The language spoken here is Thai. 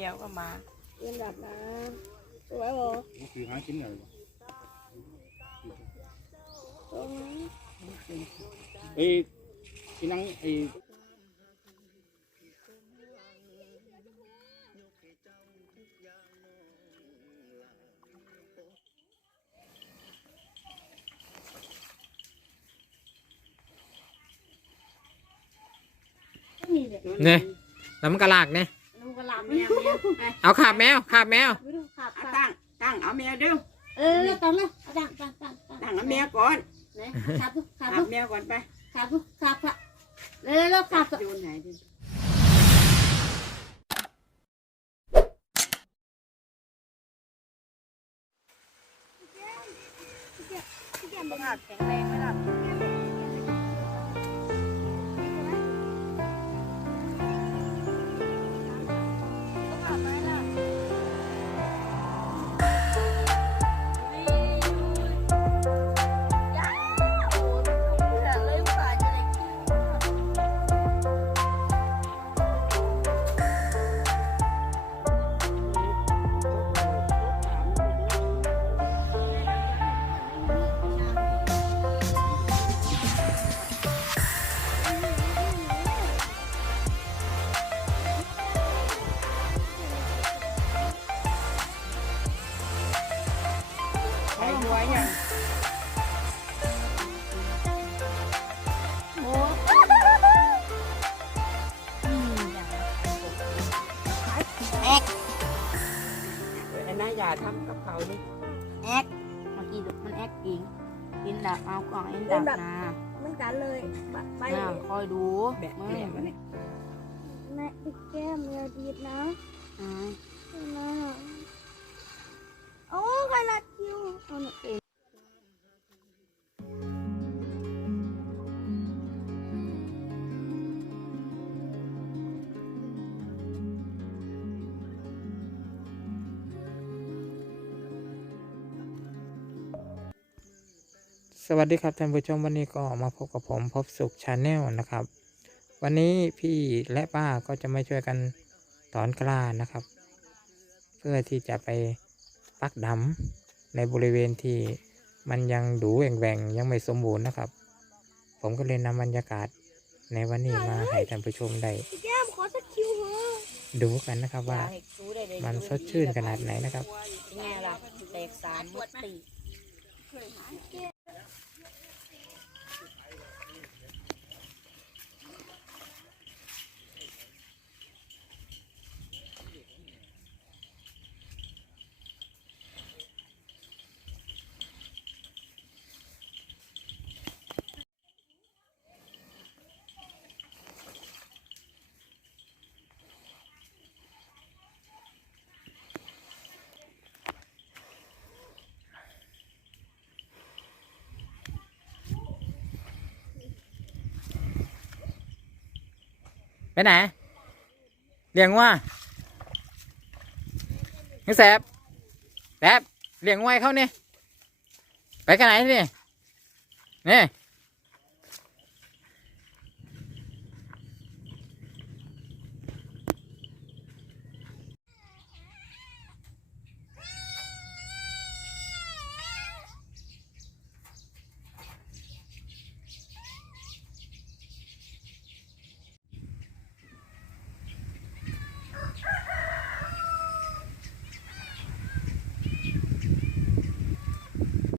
มียวก็มาเย็นดับนะสวยบ่นี่คือหากินอะไรวะตรงนี้เอ้ยที่นั่งไอ้นี่เด็กเนี่ยแล้วมันกระลากเนี่ยน้ำกระหล่ำ แมเนี่ยวแมวไปเอาขาบแมวขาบแมวไม่ต้องขับเอาขับตั้งตั้งเอาแมวเร็วเออตั้งนะตั้งตั้งตั้งตั้งตั้งเอาแมวก่อนไหนขับดูขับเอาดูแมวก่อนไปขับดูขับขับเร็วเร็วขับโยนไหนดิต้องหักแข็งแรงไหมล่ะ ใส่หัวยังไอ้นายอย่าทำกับเขาดิแอกเมื่อกี้มันแอกเองกินดับเอากล่องเอ็นดับนะเหมือนกันเลยไปน้าคอยดูแบบมึแม่งมันนี่แม่อีกแก้มเรือดีดนะอืม คิวเอาหน่อยเองสวัสดีครับท่านผู้ชมวันนี้ก็มาพบกับผมพบสุขชาแนลนะครับ วันนี้พี่และป้าก็จะมาช่วยกันถอนกล้านะครับ เพื่อที่จะไปปักดำ ในบริเวณที่มันยังดูแหว่งๆยังไม่สมบูรณ์นะครับ ผมก็เลยนำบรรยากาศในวันนี้มาให้ท่านผู้ชมได้พี่แก้มขอสักคิวเถอะดูกันนะครับว่ามันสดชื่นขนาดไหนนะครับไงล่ะแตกสามมดตี ไหน เลี้ยงว่านี่แสบแสบเลี้ยงไว้เขาเนี่ยไปกันไหนนี่นี่